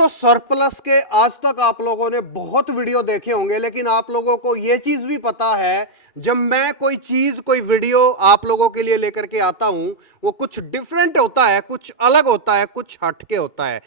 तो सरप्लस के आज तक आप लोगों ने बहुत वीडियो देखे होंगे, लेकिन आप लोगों को यह चीज भी पता है जब मैं कोई चीज कोई वीडियो आप लोगों के लिए लेकर के आता हूं वो कुछ डिफरेंट होता है, कुछ अलग होता है, कुछ हटके होता है।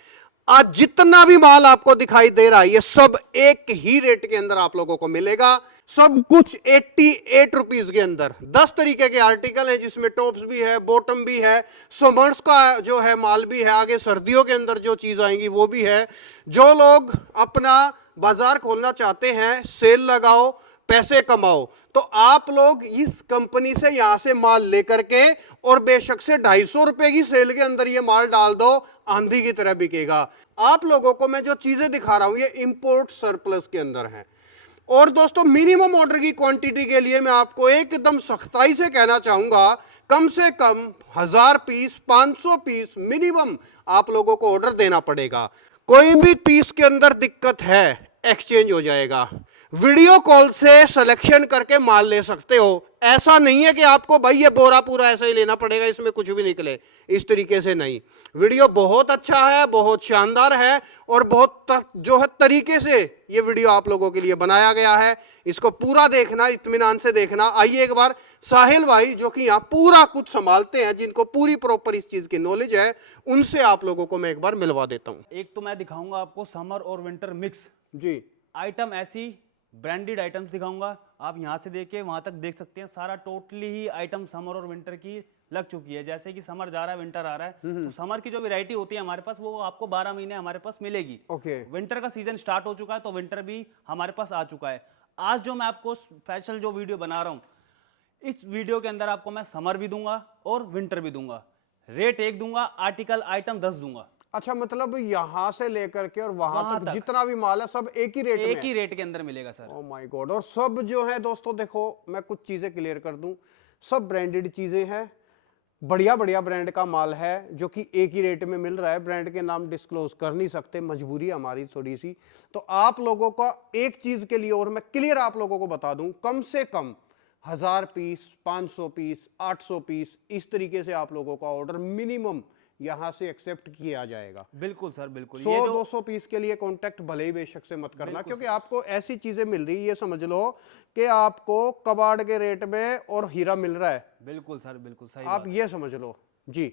आज जितना भी माल आपको दिखाई दे रहा है ये सब एक ही रेट के अंदर आप लोगों को मिलेगा। सब कुछ 88 रुपीज के अंदर 10 तरीके के आर्टिकल हैं, जिसमें टॉप्स भी है, बॉटम भी है, समर्स का जो है माल भी है, आगे सर्दियों के अंदर जो चीज आएंगी वो भी है। जो लोग अपना बाजार खोलना चाहते हैं, सेल लगाओ, पैसे कमाओ, तो आप लोग इस कंपनी से यहां से माल लेकर के और बेशक से 250 रुपए की सेल के अंदर ये माल डाल दो, आंधी की तरह बिकेगा। आप लोगों को मैं जो चीजें दिखा रहा हूं ये इंपोर्ट सरप्लस के अंदर है। और दोस्तों मिनिमम ऑर्डर की क्वांटिटी के लिए मैं आपको एकदम सख्ताई से कहना चाहूंगा, कम से कम 1000 पीस 500 पीस मिनिमम आप लोगों को ऑर्डर देना पड़ेगा। कोई भी पीस के अंदर दिक्कत है एक्सचेंज हो जाएगा। वीडियो कॉल से सिलेक्शन करके माल ले सकते हो। ऐसा नहीं है कि आपको भाई ये बोरा पूरा ऐसा ही लेना पड़ेगा, इसमें कुछ भी निकले, इस तरीके से नहीं। वीडियो बहुत अच्छा है, बहुत शानदार है और बहुत जो है तरीके से ये वीडियो आप लोगों के लिए बनाया गया है। इसको पूरा देखना, इत्मीनान से देखना। आइए एक बार साहिल भाई जो कि यहाँ पूरा कुछ संभालते हैं, जिनको पूरी प्रॉपर इस चीज की नॉलेज है, उनसे आप लोगों को मैं एक बार मिलवा देता हूँ। एक तो मैं दिखाऊंगा आपको समर और विंटर मिक्स जी आइटम, ऐसी ब्रांडेड आइटम्स दिखाऊंगा। आप यहां से देख के वहां तक देख सकते हैं, सारा टोटली ही आइटम समर और विंटर की लग चुकी है। जैसे कि समर जा रहा है, विंटर आ रहा है, तो समर की जो वैरायटी होती है हमारे पास वो आपको 12 महीने हमारे पास मिलेगी। ओके। विंटर का सीजन स्टार्ट हो चुका है, तो विंटर भी हमारे पास आ चुका है। आज जो मैं आपको स्पेशल जो वीडियो बना रहा हूँ, इस वीडियो के अंदर आपको मैं समर भी दूंगा और विंटर भी दूंगा। रेट एक दूंगा, आर्टिकल आइटम 10 दूंगा। अच्छा, मतलब यहां से लेकर के और वहां वहां तक तक जितना भी माल है सब एक ही रेट में एक ही रेट के अंदर मिलेगा सर। Oh my God. और सब जो है दोस्तों, देखो मैं कुछ चीजें क्लियर कर दूं, सब ब्रांडेड चीजें हैं, बढ़िया बढ़िया ब्रांड का माल है जो कि एक ही रेट में मिल रहा है। ब्रांड के नाम डिस्क्लोज कर नहीं सकते, मजबूरी है हमारी थोड़ी सी। तो आप लोगों का एक चीज के लिए और मैं क्लियर आप लोगों को बता दूं, कम से कम 1000 पीस 500 पीस 800 पीस इस तरीके से आप लोगों का ऑर्डर मिनिमम यहां से एक्सेप्ट किया जाएगा। बिल्कुल सर, बिल्कुल। 100-200 पीस के लिए कांटेक्ट भले ही बेशक से मत करना, क्योंकि आपको ऐसी चीजें मिल रही है, ये समझ लो कि आपको कबाड़ के रेट में और हीरा मिल रहा है। बिल्कुल सर, बिल्कुल सही आप बात है। ये समझ लो जी।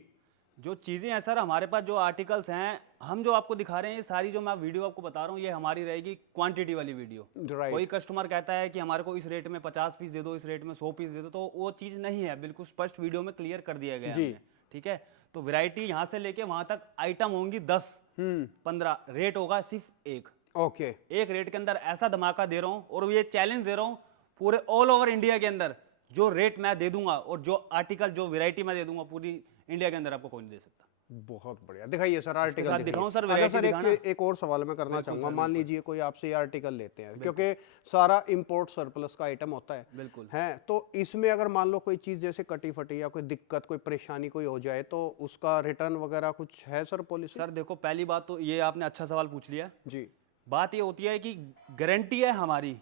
जो चीज़ें हैं सर हमारे पास, जो आर्टिकल्स हैं, हम जो आपको दिखा रहे हैं, ये सारी जो मैं वीडियो आपको बता रहा हूँ, ये हमारी रहेगी क्वांटिटी वाली वीडियो। राइट। कोई कस्टमर कहता है कि हमारे को इस रेट में 50 पीस दे दो, इस रेट में 100 पीस दे दो, तो वो चीज़ नहीं है। बिल्कुल स्पष्ट वीडियो में क्लियर कर दिया गया है, ठीक है। तो वैरायटी यहाँ से लेके वहां तक आइटम होंगी 10 15, रेट होगा सिर्फ एक। ओके। एक रेट के अंदर ऐसा धमाका दे रहा हूँ और ये चैलेंज दे रहा हूँ पूरे ऑल ओवर इंडिया के अंदर, जो रेट मैं दे दूंगा और जो आर्टिकल जो वैरायटी मैं दे दूंगा पूरी इंडिया के अंदर आपको कोई नहीं दे सकता। बहुत बढ़िया, दिखाइए सर आर्टिकल। दिखाऊं सर अच्छा वैरायटी सर, दिखाना। एक और सवाल मैं करना चाहूंगा। मान लीजिए कोई आपसे ये आर्टिकल लेते हैं, क्योंकि सारा इंपोर्ट सरप्लस का आइटम होता है, बिल्कुल है, तो इसमें अगर मान लो कोई चीज जैसे कटी फटी या कोई दिक्कत कोई परेशानी कोई हो जाए, तो उसका रिटर्न वगैरह कुछ है सर पॉलिसी? सर देखो, पहली बात तो ये आपने अच्छा सवाल पूछ लिया जी। बात ये होती है कि गारंटी है हमारी,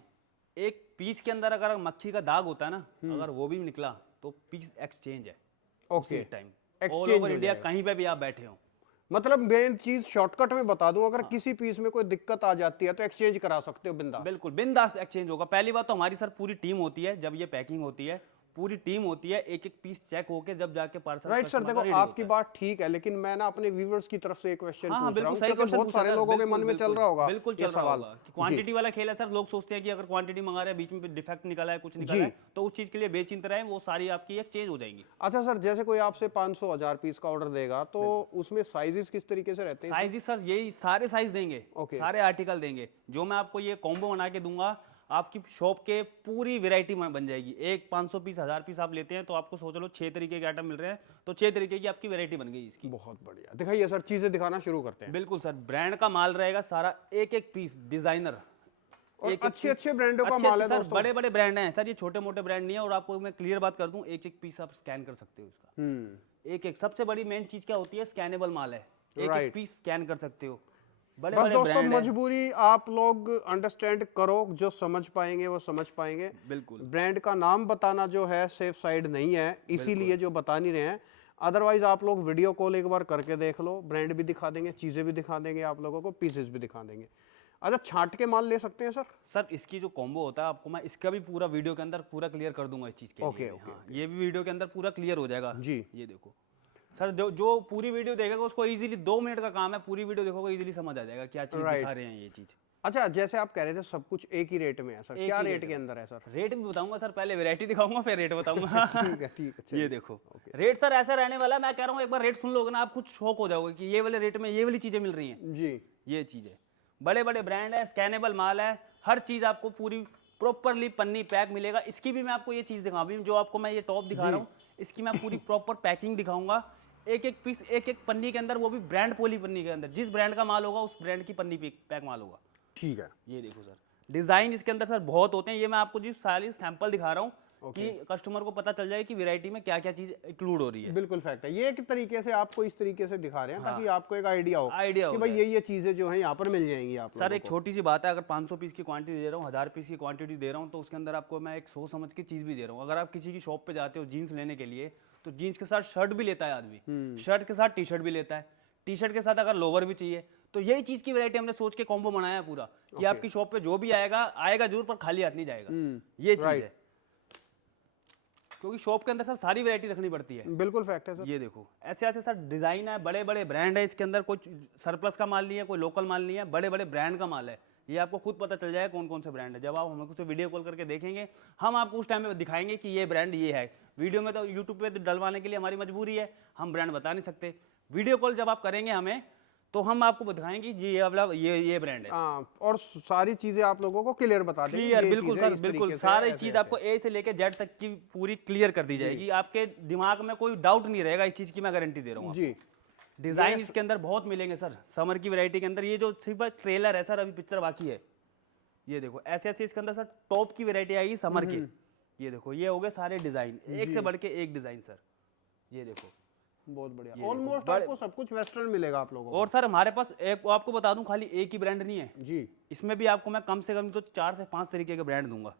एक पीस के अंदर अगर मक्खी का दाग होता है ना, अगर वो भी निकला तो पीस एक्सचेंज है। Okay. Time all over India कहीं पे भी आप बैठे हो। मतलब मेन चीज शॉर्टकट में बता दूं, अगर किसी पीस में कोई दिक्कत आ जाती है तो एक्सचेंज करा सकते हो बिंदास। बिल्कुल बिंदास एक्सचेंज होगा। पहली बात तो हमारी सर पूरी टीम होती है, जब ये पैकिंग होती है पूरी टीम होती है, एक एक पीस चेक होके जब जाके पार्सल। राइट सर, देखो आपकी बात ठीक है, लेकिन मैं ना अपने व्यूअर्स की तरफ से एक क्वेश्चन पूछ रहा हूं, क्योंकि बहुत सारे लोगों के मन में चल रहा होगा बिल्कुल ये सवाल। क्वांटिटी वाला खेल है सर। लोग सोचते हैं कि अगर क्वांटिटी मंगा रहे हैं, बीच में डिफेक्ट निकला है, कुछ निकला है, तो उस चीज के लिए बेचिंत रहे, वो सारी आपकी एक्सचेंज हो जाएंगी। अच्छा सर, जैसे कोई आपसे 500 1000 पीस का ऑर्डर देगा, तो उसमें साइजेस किस तरीके से रहते हैं? साइज सर यही सारे साइज देंगे, सारे आर्टिकल देंगे। जो मैं आपको ये कॉम्बो बना के दूंगा, आपकी शॉप के पूरी वैरायटी में बन जाएगी। एक 500 पीस 1000 पीस आप लेते हैं तो आपको सोच लो 6 तरीके के आइटम मिल रहे हैं, तो 6 तरीके की आपकी वैरायटी बन गई इसकी। बहुत बढ़िया, दिखाइए सर, चीजें दिखाना शुरू करते हैं। बिल्कुल सर, ब्रांड का माल रहेगा सारा, एक एक पीस डिजाइनर, और अच्छे ब्रांडों का माल है दोस्तों। बड़े बड़े ब्रांड हैं सर, ये छोटे मोटे ब्रांड नहीं है। और आपको मैं क्लियर बात कर दूं, एक एक पीस आप स्कैन कर सकते हो उसका। एक एक सबसे बड़ी मेन चीज क्या होती है, स्कैनेबल माल है, एक एक पीस स्कैन कर सकते हो। बड़े बस बड़े दोस्तों मजबूरी आप लोग अंडरस्टैंड करो, जो समझ पाएंगे वो समझ पाएंगे। बिल्कुल ब्रांड का नाम बताना जो है सेफ साइड नहीं है, इसीलिए जो बता नहीं रहे हैं। अदरवाइज आप लोग वीडियो कॉल एक बार करके देख लो, ब्रांड भी दिखा देंगे, चीज़ें भी दिखा देंगे आप लोगों को, पीसेस भी दिखा देंगे। अच्छा, छांट के माल ले सकते हैं सर? सर इसकी जो कॉम्बो होता है आपको मैं इसका भी पूरा वीडियो के अंदर पूरा क्लियर कर दूंगा इस चीज़ के ओके, लिए। ओके, हाँ, ये भी वीडियो के अंदर पूरा क्लियर हो जाएगा जी। ये देखो सर, जो पूरी वीडियो देखेगा उसको इजीली 2 मिनट का काम है, पूरी वीडियो देखोगे इजीली समझ आ जाएगा क्या चीज़ दिखा रहे हैं ये चीज़। अच्छा, जैसे आप कह रहे थे सब कुछ एक ही रेट में है सर, एक क्या ही रेट रेट के है। अंदर है सर? रेट भी बताऊंगा सर, पहले वैरायटी दिखाऊंगा फिर रेट बताऊंगा। ठीक है, ठीक है, चलिए। ये देखो रेट सर ऐसा रहने वाला है, मैं कह रहा हूँ एक बार रेट सुन लोगे ना आप खुद शॉक हो जाओगे कि ये वाले रेट में ये वाली चीजें मिल रही हैं। जी, ये चीज है, बड़े बड़े ब्रांड है, स्कैनेबल माल है, हर चीज आपको पूरी प्रॉपरली पन्नी पैक मिलेगा। इसकी भी मैं आपको ये चीज दिखाऊंगी, जो आपको मैं ये टॉप दिखा रहा हूँ इसकी मैं पूरी प्रॉपर पैकिंग दिखाऊंगा, एक एक पीस एक एक पन्नी के अंदर, वो भी ब्रांड पॉली पन्नी के अंदर, जिस ब्रांड का माल होगा उस ब्रांड की पन्नी पैक माल होगा। ठीक है। ये देखो सर, डिजाइन इसके अंदर सर बहुत होते हैं, ये मैं आपको जी सारी सैंपल दिखा रहा हूँ कि कस्टमर को पता चल जाए कि वैरायटी में क्या क्या चीज इंक्लूड हो रही है। बिल्कुल फैक्ट है, ये एक तरीके से आपको इस तरीके से दिखा रहे हैं ताकि आपको एक आइडिया हो आइडिया कि हो भाई जाए। ये चीजें जो है यहाँ पर मिल जाएंगी आप सर एक छोटी सी बात है, अगर 500 पीस की क्वांटिटी दे रहा हूँ, 1000 पीस की क्वांटिटी दे रहा हूँ, तो उसके अंदर आपको मैं एक सोच समझ की चीज़ भी दे रहा हूँ। अगर आप किसी की शॉप पे जाते हो जीन्स लेने के लिए, तो जीन्स के साथ शर्ट भी लेता है आदमी, शर्ट के साथ टी शर्ट भी लेता है, टी शर्ट के साथ अगर लोवर भी चाहिए, तो यही चीज़ की वैरायटी हमने सोच के कॉम्बो बनाया है पूरा कि आपकी शॉप पे जो भी आएगा आएगा जरूर, पर खाली हाथ नहीं जाएगा। ये चीज़ है, क्योंकि शॉप के अंदर सर सारी वैरायटी रखनी पड़ती है। बिल्कुल फैक्ट है सर। ये देखो ऐसे ऐसे सर डिजाइन है, बड़े बड़े ब्रांड है इसके अंदर, कोई सरप्लस का माल नहीं है, कोई लोकल माल नहीं है, बड़े बड़े ब्रांड का माल है। ये आपको खुद पता चल जाएगा कौन कौन से ब्रांड है, जब आप हमें कुछ वीडियो कॉल करके देखेंगे, हम आपको उस टाइम में दिखाएंगे कि ये ब्रांड ये है। वीडियो में तो यूट्यूब पे डलवाने के लिए हमारी मजबूरी है, हम ब्रांड बता नहीं सकते। वीडियो कॉल जब आप करेंगे हमें, तो हम आपको दिखाएंगे कि ये वाला ये ब्रांड है। और सारी चीजें आप लोगों को क्लियर बता देंगे। क्लियर, ये बिल्कुल चीजें सर, इस बिल्कुल तरीके से सारी ऐसे चीज ऐसे। आपको ए से लेके जेड तक की पूरी क्लियर कर दी जाएगी, आपके दिमाग में कोई डाउट नहीं रहेगा, इस चीज की मैं गारंटी दे रहा हूँ। जी, डिजाइन इसके अंदर बहुत मिलेंगे सर, समर की वैरायटी के अंदर। ये जो सिर्फ ट्रेलर है सर, अभी पिक्चर बाकी है। ये देखो ऐसे ऐसे इसके अंदर सर टॉप की वैरायटी आएगी समर की। ये देखो ये हो गए सारे डिजाइन, एक से बढ़ के एक डिजाइन सर। ये देखो बहुत बढ़िया, ऑलमोस्ट आपको सब कुछ वेस्टर्न मिलेगा आप लोगों को। और सर हमारे पास एक आपको बता दूं, खाली एक ही ब्रांड नहीं है जी, इसमें भी, आपको मैं कम से कम तो 4 से 5 तरीके के ब्रांड दूंगा।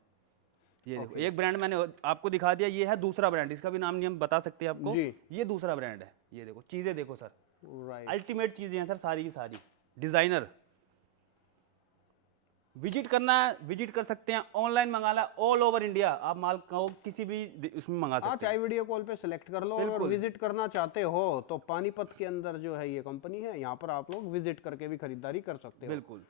ये देखो एक ब्रांड मैंने आपको दिखा दिया, ये है दूसरा ब्रांड, इसका भी नाम नहीं हम बता सकते आपको। जी। ये दूसरा ब्रांड है। ये देखो चीजें देखो सर, राइट। अल्टीमेट चीजें हैं सर सारी की सारी, डिजाइनर। विजिट करना है विजिट कर सकते हैं, ऑनलाइन मंगाना ऑल ओवर इंडिया, आप माल को किसी भी इसमें मंगा हाँ, सकते हैं। चाहे वीडियो कॉल पे सिलेक्ट कर लो, और विजिट करना चाहते हो तो पानीपत के अंदर जो है ये कंपनी है, यहाँ पर आप लोग विजिट करके भी खरीदारी कर सकते हो। बिल्कुल,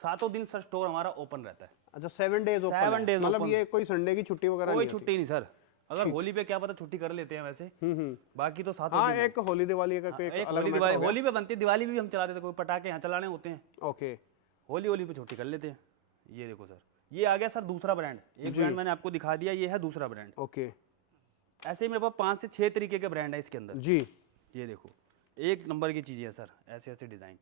7 दिन सर स्टोर हमारा ओपन रहता है। अच्छा, 7 डेज ओपन 7 days मतलब open। ये कोई संडे की छुट्टी वगैरह कोई नहीं छुट्टी नहीं सर, अगर होली पे क्या पता छुट्टी कर लेते हैं वैसे, होती? बाकी तो 7 हाँ, एक होली दिवाली का एक एक अलग होली मैटर दिवाली, हो गया। होली पे बनती है, दिवाली भी हम चला देते हैं, कोई पटाखे यहाँ चलाने होते हैं, ओके, होली पे छुट्टी कर लेते हैं। ये देखो सर, ये आ गया सर दूसरा ब्रांड। एक ब्रांड मैंने आपको दिखा दिया, ये है दूसरा ब्रांड। ओके, ऐसे ही मेरे पास 5 से 6 तरीके के ब्रांड है इसके अंदर। जी। ये देखो एक नंबर की चीज़ें है सर, ऐसे ऐसे डिज़ाइन।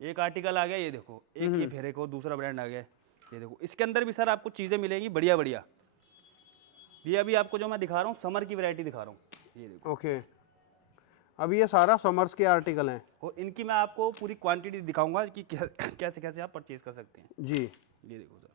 एक आर्टिकल आ गया, ये देखो एक ये फिर एक और दूसरा ब्रांड आ गया। ये देखो इसके अंदर भी सर आपको चीज़ें मिलेंगी बढ़िया बढ़िया। ये अभी आपको जो मैं दिखा रहा हूँ समर की वैरायटी दिखा रहा हूँ। ये देखो ओके, अब ये सारा समर्स के आर्टिकल हैं। और इनकी मैं आपको पूरी क्वांटिटी दिखाऊंगा कि कैसे कैसे आप परचेज कर सकते हैं। जी, ये देखो सर,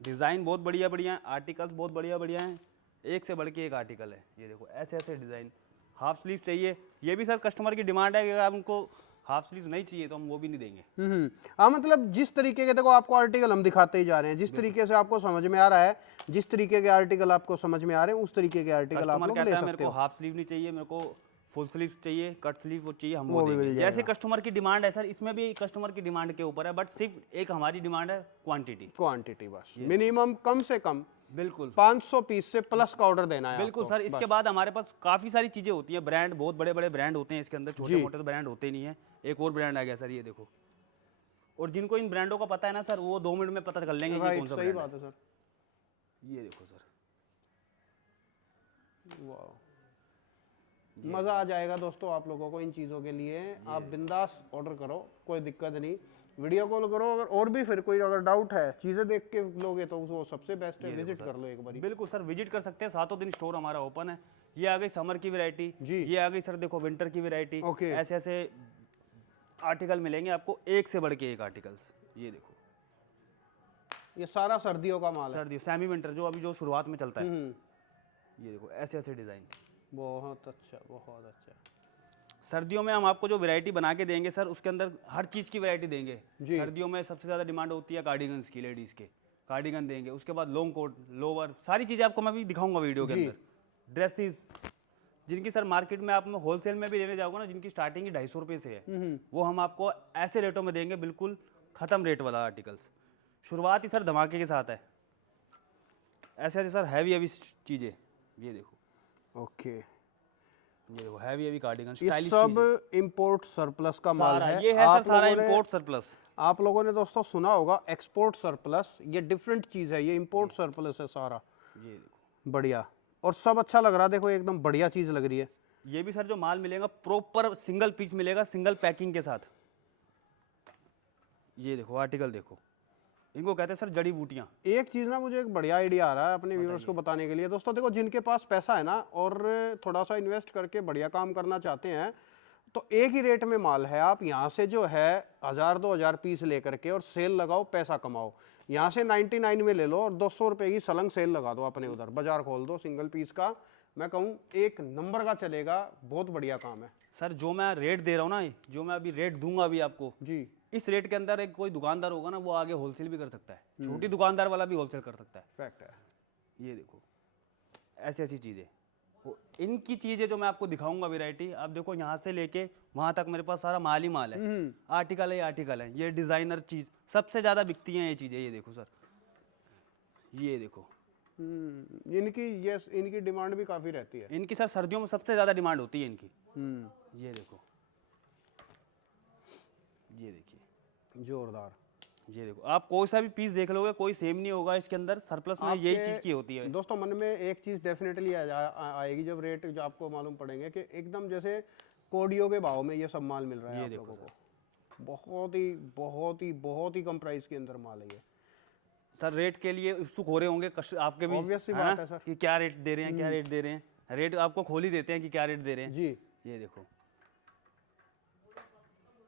डिज़ाइन बहुत बढ़िया बढ़िया हैं, आर्टिकल्स बहुत बढ़िया बढ़िया हैं, एक से बढ़ के एक आर्टिकल है। ये देखो ऐसे ऐसे डिज़ाइन। हाफ स्लीव चाहिए, ये भी सर कस्टमर की डिमांड है कि अगर आप उनको हाफ स्लीव नहीं चाहिए तो हम वो भी नहीं देंगे। हाँ, मतलब जिस तरीके के, देखो आपको आर्टिकल हम दिखाते ही जा रहे हैं, जिस तरीके से आपको समझ में आ रहा है, जिस तरीके के आर्टिकल आपको समझ में आ रहे हैं, उस तरीके के आर्टिकल आप कस्टमर लोग ले कहता है मेरे सकते को हो। हाफ स्लीव नहीं चाहिए, मेरे को फुल स्लीव चाहिए, कट स्लीव वो चाहिए, हम वो वो भी देंगे मिल जैसे कस्टमर की डिमांड है सर। इसमें भी कस्टमर की डिमांड के ऊपर है, बट सिर्फ एक हमारी डिमांड है क्वांटिटी। क्वांटिटी बस, मिनिमम कम से कम बिल्कुल 500 पीस से प्लस का ऑर्डर देना है बिल्कुल आपको। सर। इसके बाद हमारे पास काफ़ी सारी चीज़ें होती है, ब्रांड बहुत बड़े बड़े ब्रांड होते हैं इसके अंदर, छोटे मोटे तो ब्रांड होते ही नहीं है। एक और ब्रांड आ गया सर, ये देखो। और जिनको इन ब्रांडों का पता है ना सर, वो 2 मिनट में पता कर लेंगे कि कौन सा सही ब्रांड बात है सर। है। ये देखो सर, वाह, मज़ा आ जाएगा दोस्तों आप लोगों को इन चीज़ों के लिए। आप बिंदास ऑर्डर करो, कोई दिक्कत नहीं, वीडियो कॉल करो। अगर और भी फिर कोई अगर डाउट है, चीज़ें देख के लोगे तो वो सबसे बेस्ट है, विजिट कर लो एक बार। बिल्कुल सर विजिट कर सकते हैं, 7 दिन स्टोर हमारा ओपन है। ये आ गई समर की वैरायटी, जी। ये आ गई सर देखो विंटर की वैरायटी। ओके। ऐसे ऐसे आर्टिकल मिलेंगे आपको, एक से बढ़ के एक आर्टिकल्स। ये देखो ये सारा सर्दियों का माल है। सर्दी सेमी विंटर जो अभी जो शुरुआत में चलता है। हम्म, ये देखो ऐसे ऐसे डिज़ाइन। बहुत अच्छा, बहुत अच्छा। सर्दियों में हम आपको जो वैरायटी बना के देंगे सर, उसके अंदर हर चीज़ की वैरायटी देंगे। जी। सर्दियों में सबसे ज़्यादा डिमांड होती है कार्डिगन्स की, लेडीज़ के कार्डिगन देंगे। उसके बाद लॉन्ग कोट, लोअर, सारी चीज़ें आपको मैं भी दिखाऊंगा वीडियो के जी। अंदर। ड्रेसेस जिनकी सर मार्केट में आप होलसेल में भी लेने जाओगे ना, जिनकी स्टार्टिंग ही 250 रुपये से है, वो हम आपको ऐसे रेटों में देंगे, बिल्कुल ख़त्म रेट वाला आर्टिकल्स। शुरुआत ही सर धमाके के साथ है। ऐसे ऐसे सर हैवी हैवी चीज़ें, ये देखो, ओके। ये देखो हैवी हैवी कार्डिगन, ये स्टाइलिश सब इंपोर्ट सरप्लस का माल सारा है। ये है सर, आप सारा लोगों ने- इंपोर्ट सरप्लस। आप लोगों ने दोस्तों सुना होगा एक्सपोर्ट सरप्लस, ये डिफरेंट चीज है, ये इंपोर्ट सरप्लस है सारा। ये देखो, बढ़िया, और सब अच्छा लग रहा है, देखो एकदम बढ़िया चीज लग रही है। ये भी सर जो माल मिलेगा प्रॉपर सिंगल पीस मिलेगा, सिंगल पैकिंग के साथ। ये देखो आर्टिकल देखो, इनको कहते हैं सर जड़ी बूटियां। एक चीज ना मुझे एक बढ़िया आइडिया आ रहा है अपने व्यूअर्स को बताने के लिए। दोस्तों देखो, जिनके पास पैसा है ना और थोड़ा सा इन्वेस्ट करके बढ़िया काम करना चाहते हैं, तो एक ही रेट में माल है। आप यहाँ से जो है 1000-2000 पीस लेकर के और सेल लगाओ, पैसा कमाओ। यहाँ से 99 में ले लो और 200 रुपए की सलंग सेल लगा दो, अपने उधर बाजार खोल दो सिंगल पीस का। मैं कहूँ एक नंबर का चलेगा, बहुत बढ़िया काम है सर जो मैं रेट दे रहा हूँ ना, जो मैं अभी रेट दूंगा अभी आपको, जी। इस रेट के अंदर एक कोई दुकानदार होगा ना, वो आगे होलसेल भी कर सकता है। छोटी दुकानदार वाला भी होलसेल कर सकता है। फैक्ट है। ये देखो ऐसी ऐसी चीज़ें, इनकी चीज़ें जो मैं आपको दिखाऊंगा वैरायटी, आप देखो यहाँ से लेके वहाँ तक मेरे पास सारा माल ही माल है। आर्टिकल है, आर्टिकल है। ये डिज़ाइनर चीज़ सबसे ज़्यादा बिकती हैं ये चीज़ें। ये देखो सर, ये देखो, इनकी डिमांड भी काफी रहती है। इनकी सर सर्दियों में सबसे ज़्यादा डिमांड होती है इनकी। ये देखो, ये देखिए जोरदार। ये देखो, आप कोई सा भी पीस देख लोगे, कोई सेम नहीं होगा इसके अंदर। सरप्लस में यही चीज़ की होती है। दोस्तों मन में एक चीज डेफिनेटली आएगी जब रेट जो आपको मालूम पड़ेंगे कि एकदम जैसे कोडियो के भाव में ये सब माल मिल रहा है। ये आप देखो लोगों को बहुत ही बहुत ही बहुत ही कम प्राइस के अंदर माल है ये। सर रेट के लिए उत्सुक हो रहे होंगे आपके भी, Obvious सी है बात ना? है सर। कि क्या रेट दे रहे हैं, क्या रेट दे रहे हैं। रेट आपको खोल ही देते हैं कि क्या रेट दे रहे हैं। जी। ये देखो,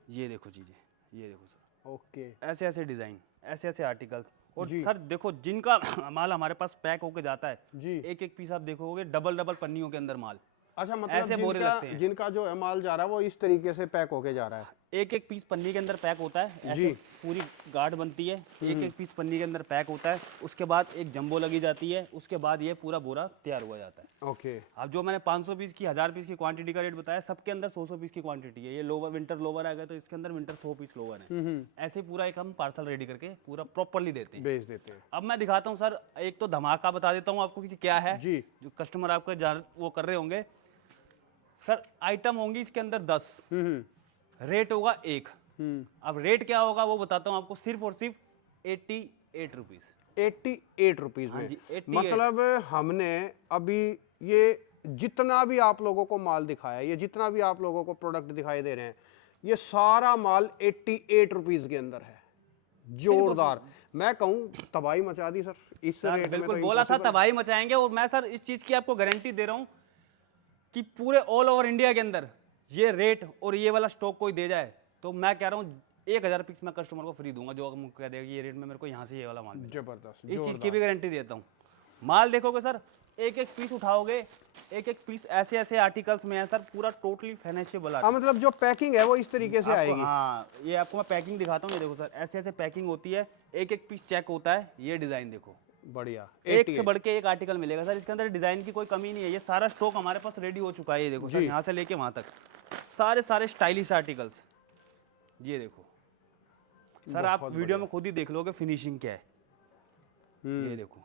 ये देखो चीज़ें, ये देखो सर, ओके। ऐसे ऐसे डिज़ाइन, ऐसे ऐसे आर्टिकल्स। और जी। सर देखो, जिनका माल हमारे पास पैक होके जाता है, जी। एक एक पीस आप देखोगे डबल डबल पन्नियों के अंदर माल। अच्छा, मतलब ऐसे बोरे लगते हैं। जिनका जो है माल जा रहा है वो इस तरीके से पैक होके जा रहा है। एक एक पीस पन्नी के अंदर पैक होता है, ऐसे जी। पूरी गार्ड बनती है। एक एक पीस पन्नी के अंदर पैक होता है, उसके बाद एक जंबो लगी जाती है, उसके बाद ये पूरा बोरा तैयार हुआ जाता है। ओके। अब जो मैंने 500 पीस की, 1000 पीस की क्वांटिटी का रेट बताया, सबके अंदर 100 पीस की क्वांटिटी है। ये लोवर, विंटर लोवर आ गया तो इसके अंदर विंटर 100 पीस लोवर है। ऐसे पूरा एक हम पार्सल रेडी करके पूरा प्रॉपरली देते हैं, बेच देते हैं। अब मैं दिखाता हूँ सर, एक तो धमाका बता देता हूँ आपको कि क्या है। जी। जो कस्टमर आपके वो कर रहे होंगे सर, आइटम होंगी इसके अंदर 10, रेट होगा 1। अब रेट क्या होगा वो बताता हूँ आपको, सिर्फ और सिर्फ 88 रुपीज़। 88 रुपीज हाँ में। जी, 88। मतलब हमने अभी ये जितना भी आप लोगों को माल दिखाया, ये जितना भी आप लोगों को प्रोडक्ट दिखाई दे रहे हैं, ये सारा माल 88 रुपीज के अंदर है। जोरदार। मैं कहूँ तबाही मचा दी सर इस सर, रेट में। बिल्कुल तो बोला था impossible। तबाही मचाएंगे। और मैं सर इस चीज़ की आपको गारंटी दे रहा हूँ कि पूरे ऑल ओवर इंडिया के अंदर ये रेट और ये वाला स्टॉक कोई दे जाए तो मैं कह रहा हूँ 1000 पीस मैं कस्टमर को फ्री दूंगा, जो कह देगा कि ये रेट में मेरे को यहाँ से ये वाला माल मिले। जबरदस्त। इस चीज़ की भी गारंटी देता हूँ। माल देखोगे सर, एक एक पीस उठाओगे, एक एक पीस ऐसे ऐसे आर्टिकल्स में है सर, पूरा टोटली फाइनेंशियल। हाँ, मतलब जो पैकिंग है वो इस तरीके से आएगी। हाँ, ये आपको मैं पैकिंग दिखाता हूँ। ये देखो सर, ऐसे ऐसे पैकिंग होती है, एक एक पीस चेक होता है। ये डिज़ाइन देखो, बढ़िया। एक से बढ़ के एक आर्टिकल मिलेगा सर। इसके अंदर डिजाइन की कोई कमी नहीं है। ये सारा स्टॉक हमारे पास रेडी हो चुका है। ये देखो सर, यहाँ से लेके वहां तक सारे सारे स्टाइलिश आर्टिकल्स। ये देखो सर, आप वीडियो में खुद ही देख लोगे फिनिशिंग क्या है। ये देखो,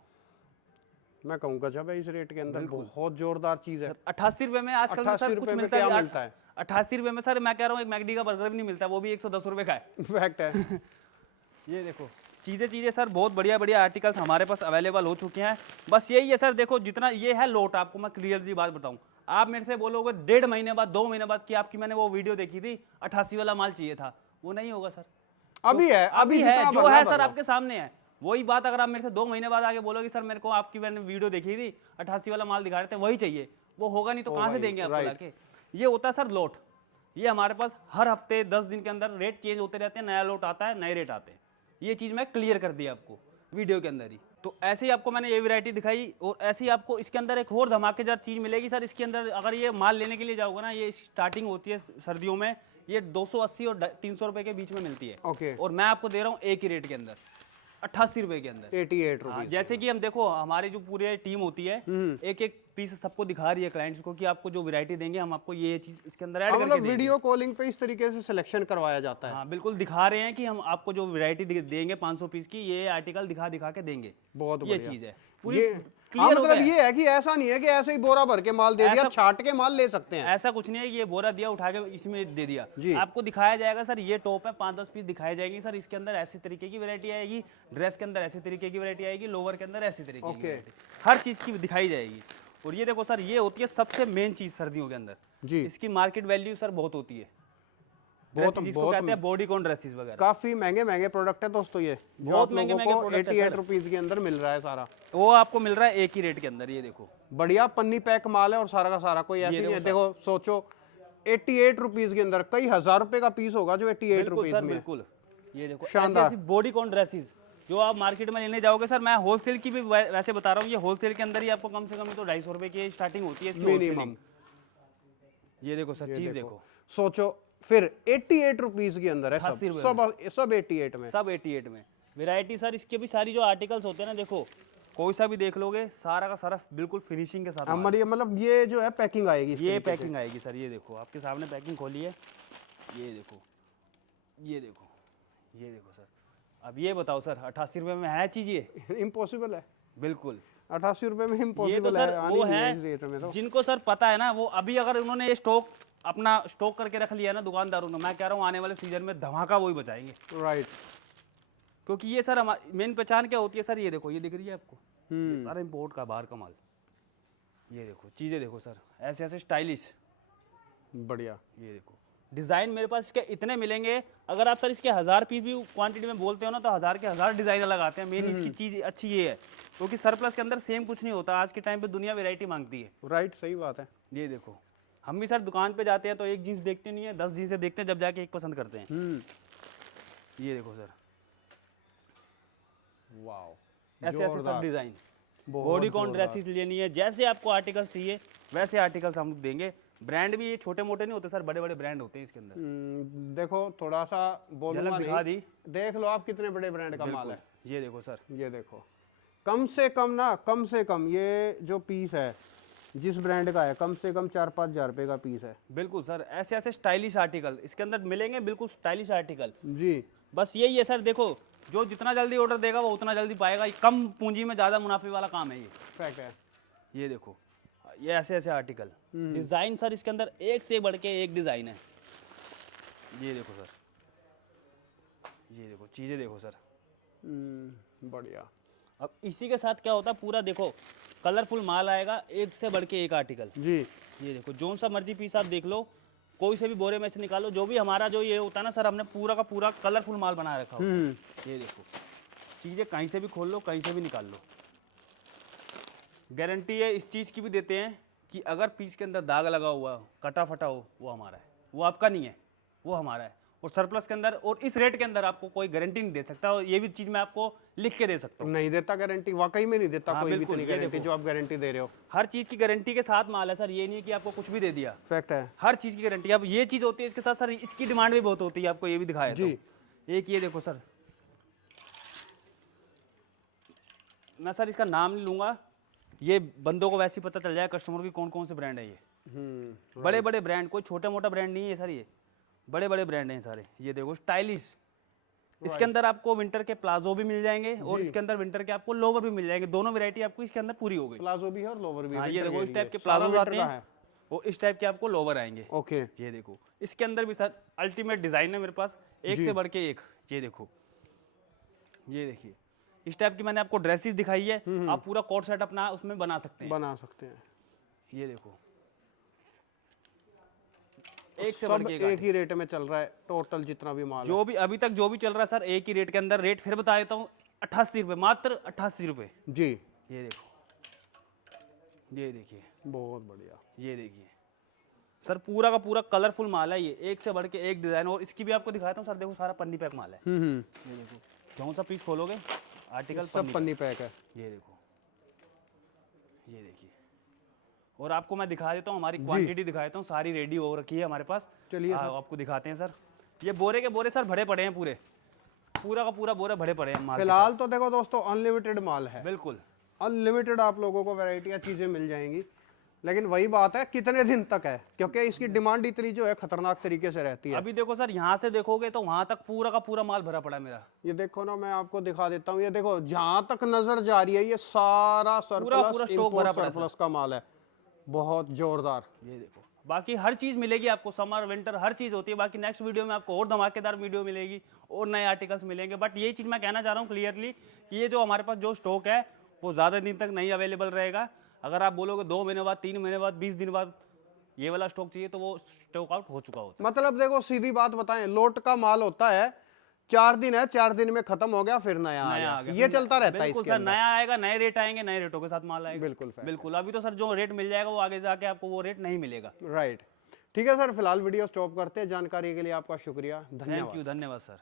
मैं कहूँगा जब इस रेट के अंदर बहुत जोरदार चीज है। 88 रुपए में आजकल में 88 सर कुछ रुपए में मिलता क्या है। मिलता है? 88 रुपए में सर मैं कह रहा हूँ एक मैकडी का बर्गर भी नहीं मिलता, वो भी 110 रुपए का है। फैक्ट है। ये देखो चीज़ें सर, बहुत बढ़िया बढ़िया आर्टिकल्स हमारे पास अवेलेबल हो चुके हैं। बस यही है सर, देखो जितना ये है लोट, आपको मैं क्लियरली बात बताऊं, आप मेरे से बोलोगे 1.5 महीने बाद, 2 महीने बाद कि आपकी मैंने वो वीडियो देखी थी 88 वाला माल चाहिए था, वो नहीं होगा सर। अभी है, अभी है जितना जो भरना है भर सर लो। आपके सामने है। वही बात अगर आप मेरे से 2 महीने बाद आगे बोलोगे सर मेरे को आपकी मैंने वीडियो देखी थी 88 वाला माल दिखा रहे थे, वही चाहिए, वो होगा नहीं तो कहाँ से देंगे आपको लाके। ये होता है सर लोट। ये हमारे पास हर हफ्ते 10 दिन के अंदर रेट चेंज होते रहते हैं, नया लोट आता है, नए रेट आते हैं। ये चीज़ मैं क्लियर कर दी आपको। वीडियो के अंदर ही। तो ऐसे ही आपको मैंने ये वैरायटी दिखाई, और ऐसे ही आपको इसके अंदर एक और धमाकेदार चीज़ मिलेगी सर। इसके अंदर अगर ये माल लेने के लिए जाओगे ना, ये स्टार्टिंग होती है सर्दियों में, ये 280 और 300 रुपए के बीच में मिलती है। ओके। और मैं आपको दे रहा हूँ एक ही रेट के अंदर, 88 रुपए के अंदर। 88 हाँ, रुपीज। जैसे कि हम देखो, हमारी जो पूरी टीम होती है, एक एक पीस सबको दिखा रही है क्लाइंट्स को कि आपको जो वैरायटी देंगे हम आपको ये चीज इसके अंदर ऐड करके मतलब देंगे। वीडियो कॉलिंग पे इस तरीके से सिलेक्शन करवाया जाता है। हाँ बिल्कुल, दिखा रहे हैं कि हम आपको जो वैरायटी देंगे 500 पीस की, ये आर्टिकल दिखा दिखा के देंगे। बहुत ये बढ़िया। चीज है पूरी ये हाँ, क्लियर हो मतलब गया है। ये है कि ऐसा नहीं है कि ऐसे ही बोरा भर के माल दे दिया, ऐसा- छाट के माल ले सकते हैं। ऐसा कुछ नहीं है कि ये बोरा दिया उठा के इसमें दे दिया। जी। आपको दिखाया जाएगा सर, ये टॉप है, 5-10 पीस दिखाए जाएंगे सर। इसके अंदर ऐसी तरीके की वैरायटी आएगी, ड्रेस के अंदर ऐसी तरीके की वैरायटी आएगी, लोअर के अंदर ऐसी तरीके की ओके। वैरायटी, हर चीज की दिखाई जाएगी। और ये देखो सर, ये होती है सबसे मेन चीज सर्दियों के अंदर। जी। इसकी मार्केट वैल्यू सर बहुत होती है। बहुत- जिसको बहुत- कहते हैं बॉडी कॉन ड्रेसेस वगैरह। काफी महंगे महंगे प्रोडक्ट है दोस्तों, ये जो बहुत आप महंगे लोगों महंगे को product है 88 सर। रुपीज के अंदर मिल रहा है सारा। वो आपको मिल रहा है एक ही रेट के अंदर। ये देखो, बढ़िया पन्नी पैक माल है और सारा का सारा, कोई ऐसी देखो नहीं है। सर। देखो सोचो 88 रुपीज के अंदर कई हजार रुपए का पीस होगा जो 88 बिल्कुल रुपीज सर में है। बिल्कुल। ये देखो, शानदार। ऐसी बॉडी कॉन ड्रेसेस जो आप मार्केट में लेने जाओगे सर, मैं होलसेल की भी वैसे बता रहा हूँ, ये होलसेल के अंदर ही आपको कम से कम तो 250 रुपए की स्टार्टिंग होती है इसकी मिनिमम। wholesaling। ये देखो सर, चीज देखो, सोचो फिर 88 रुपीज के अंदर है सब 88 रुपए सब 88 में। सब 88 में। वैरायटी सर इसके भी सारी जो आर्टिकल्स होते हैं ना, देखो कोई सा भी देख लोगे, सारा का सारा बिल्कुल फिनिशिंग के साथ माल। हमारी मतलब ये जो है पैकिंग आएगी इस ये तरीके से। पैकिंग आएगी सर। ये देखो, आपके सामने पैकिंग खोली है। ये देखो, ये देखो, ये देखो सर। अब ये बताओ सर, 88 रुपए में है चीज ये? इम्पॉसिबल है, बिल्कुल। 88 रुपए में ये तो इम्पॉसिबल सर है, आनी वो नहीं है इस रेट में तो। जिनको सर पता है ना, वो अभी अगर उन्होंने ये स्टॉक अपना स्टॉक करके रख लिया ना दुकानदारों ने, मैं कह रहा हूँ आने वाले सीजन में धमाका वही बचाएंगे। राइट। क्योंकि ये सर हमारी मेन पहचान क्या होती है सर? ये देखो, ये दिख रही है आपको, ये सारा इम्पोर्ट का, बाहर का माल। ये देखो चीजें देखो सर, ऐसे ऐसे स्टाइलिश। बढ़िया। ये देखो डिजाइन मेरे पास इसके इतने मिलेंगे। अगर आप सर इसके 1000 पीस भी क्वांटिटी में बोलते हो ना, तो 1000 के 1000 डिजाइन लगाते हैं। मेन इसकी चीज अच्छी ये है, क्योंकि सरप्लस के अंदर सेम कुछ नहीं होता। आज के टाइम पे दुनिया वैरायटी मांगती है। राइट, सही बात है। ये देखो, हम भी सर दुकान पे जाते हैं तो एक जीन्स देखते नहीं है, 10 जीन्सें देखते हैं, जब जाके एक पसंद करते हैं। ये देखो सर, वाओ, ऐसे ऐसे सब जोरदार। डिजाइन। बहुत बॉडी कॉन जोरदार। ड्रेसेस लेनी है, जैसे आपको आर्टिकल्स चाहिए वैसे आर्टिकल्स हम देंगे। ब्रांड भी ये छोटे मोटे नहीं होते सर, बड़े बड़े ब्रांड होते हैं इसके अंदर। देखो थोड़ा सा बोलूंगा झलक दिखा नहीं, दी। देख लो आप कितने बड़े ब्रांड का माल है। ये देखो सर, ये देखो, कम से कम ना, कम से कम ये जो पीस है जिस ब्रांड का है, कम से कम 4-5 हजार रुपए का पीस है। बिल्कुल सर। ऐसे ऐसे स्टाइलिश आर्टिकल इसके अंदर मिलेंगे, बिल्कुल स्टाइलिश आर्टिकल। जी। बस यही है सर, देखो जो जितना जल्दी ऑर्डर देगा वो उतना जल्दी पाएगा। कम पूंजी में ज्यादा मुनाफे वाला काम है ये। फैक्ट है। ये देखो, ये ऐसे ऐसे आर्टिकल, डिजाइन सर इसके अंदर एक से बढ़ के एक डिजाइन है। ये देखो सर, ये देखो चीजें देखो सर। बढ़िया। अब इसी के साथ क्या होता है, पूरा देखो कलरफुल माल आएगा, एक से बढ़ के एक आर्टिकल। जी। ये देखो, जो सा मर्जी पीस आप देख लो, कोई से भी बोरे में से निकालो। जो भी हमारा जो ये होता है ना सर, हमने पूरा का पूरा कलरफुल माल बना रखा होता है। ये देखो, चीजें कहीं से भी खोल लो, कहीं से भी निकाल लो। गारंटी है इस चीज की भी देते हैं कि अगर पीस के अंदर दाग लगा हुआ, कटा फटा हो, वो हमारा है, वो आपका नहीं है, वो हमारा है। और सरप्लस के अंदर और इस रेट के अंदर आपको कोई गारंटी नहीं दे सकता। और ये भी चीज मैं आपको लिख के दे सकता हूँ। नहीं देता गारंटी, वाकई में नहीं देता हाँ, कोई भी बिल्कुल, इतनी ये गारंटी देखो। जो आप गारंटी दे रहे हो। हर चीज की गारंटी के साथ माल है सर, ये नहीं है कि आपको कुछ भी दे दिया। फैक्ट है। हर चीज की गारंटी। अब ये चीज होती है इसके साथ सर, इसकी डिमांड भी बहुत होती है, आपको ये भी दिखाया जी। तो। एक ये देखो सर, मैं सर इसका नाम नहीं लूंगा, ये बंदों को वैसे ही पता चल जाए कस्टमर की कौन कौन से ब्रांड है ये। बड़े बड़े ब्रांड, कोई छोटा मोटा ब्रांड नहीं है सर, ये बड़े बड़े ब्रांड हैं सारे। ये देखो स्टाइलिश, इसके अंदर आपको विंटर के प्लाजो भी मिल जाएंगे और इसके अंदर विंटर के आपको लोवर भी मिल जाएंगे। दोनों वैरायटी आपको इसके अंदर पूरी हो गई। प्लाजो भी है और लोवर भी है। हाँ, ये winter देखो के इस टाइप लिए। के सारा प्लाजो आते winter का हैं और इस टाइप के आपको लोवर आएंगे। ओके। ये देखो, इसके अंदर भी सर अल्टीमेट डिजाइन है मेरे पास, एक से बढ़ के एक। ये देखो, ये देखिए, इस टाइप की मैंने आपको ड्रेसेस दिखाई है। आप पूरा कोट सेट अपना उसमें बना सकते हैं। बना सकते हैं। ये देखो, एक से बढ़ सब के एक ही रेट में चल रहा है टोटल जितना भी माल है। जो भी अभी तक जो भी चल रहा है सर, एक ही रेट के अंदर। रेट फिर बता देता हूँ, 88 रुपये, मात्र 88 रुपये। जी। ये देखो, ये देखिए, बहुत बढ़िया। ये देखिए सर, पूरा का पूरा कलरफुल माल है ये, एक से बढ़ के एक डिजाइन। और इसकी भी आपको दिखाता हूँ सर, देखो सारा पन्नी पैक माल है। ये देखो, कौन सा पीस खोलोगे आर्टिकल सब पन्नी पैक है। ये देखो, ये देखिए। और आपको मैं दिखा देता हूँ, हमारी क्वांटिटी दिखा देता हूँ, सारी रेडी हो रखी है हमारे पास। चलिए आपको दिखाते हैं सर। ये बोरे के बोरे सर भरे पड़े हैं, पूरे पूरा का पूरा बोरा भरे पड़े हैं माल के फिलहाल तो देखो दोस्तों अनलिमिटेड माल है, साथ। बिल्कुल अनलिमिटेड आप लोगों को वैरायटियां चीजें मिल जाएंगी। लेकिन वही बात है कितने दिन तक है, क्योंकि इसकी डिमांड इतनी जो है खतरनाक तरीके से रहती है। अभी देखो सर, यहाँ से देखोगे तो वहां तक पूरा का पूरा माल भरा पड़ा है मेरा। ये देखो ना, मैं आपको दिखा देता हूँ, ये देखो जहां तक नजर जा रही है ये सारा पूरा सरप्लस, स्टॉक भरा इंपोर्ट पड़ा है सरप्लस का माल है, बहुत जोरदार। ये देखो, बाकी हर चीज मिलेगी आपको, समर विंटर हर चीज होती है। बाकी नेक्स्ट वीडियो में आपको और धमाकेदार वीडियो मिलेगी और नए आर्टिकल्स मिलेंगे। बट यही चीज मैं कहना चाह रहा हूँ क्लियरली कि ये जो हमारे पास जो स्टॉक है वो ज्यादा दिन तक नहीं अवेलेबल रहेगा। अगर आप बोलोगे 2 महीने बाद, 3 महीने बाद, 20 दिन बाद ये वाला स्टॉक चाहिए तो वो स्टॉक आउट हो चुका होता मतलब देखो सीधी बात बताएं, लोट का माल होता है 4 दिन है, 4 दिन में खत्म हो गया, फिर नया है। आ नया गया। आ गया, ये चलता रहता है बिल्कुल इसके सर, अंदर। नया आएगा, नए रेट आएंगे, नए रेटों के साथ माल आएगा। बिल्कुल fair। बिल्कुल। अभी तो सर जो रेट मिल जाएगा वो आगे जाके आपको वो रेट नहीं मिलेगा। राइट, ठीक है सर, फिलहाल वीडियो स्टॉप करते हैं। जानकारी के लिए आपका शुक्रिया, धन्यवाद। थैंक यू, धन्यवाद सर।